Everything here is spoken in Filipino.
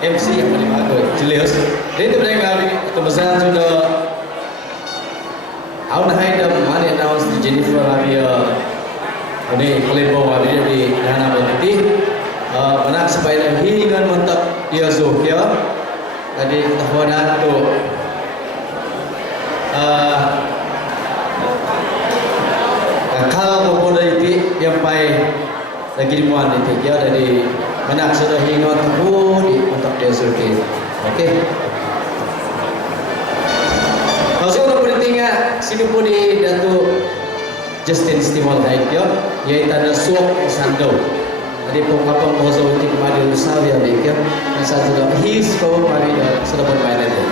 MC yang paling bagus, jelas. Dia tu mereka kebesaran sudah. Awak hai dah mana announce di Jennifer Avia, ini kolebo Avia di Dana Berhenti. Mana supaya hingan mentak dia Zofia. Tadi tahunan tu. Kalau kepada itu yang baik lagi di mana itu dia dari mana sudah hingan tu di mentak dia Zofia. Okey. Kalau pentingnya sini pun di Datuk Justin Stimal Haik ya, iaitu ada suap sando. Jadi pengkapan bahasa untuk kepada usaha dia baik ya, dan satu dah his kau mari sudah bermain itu.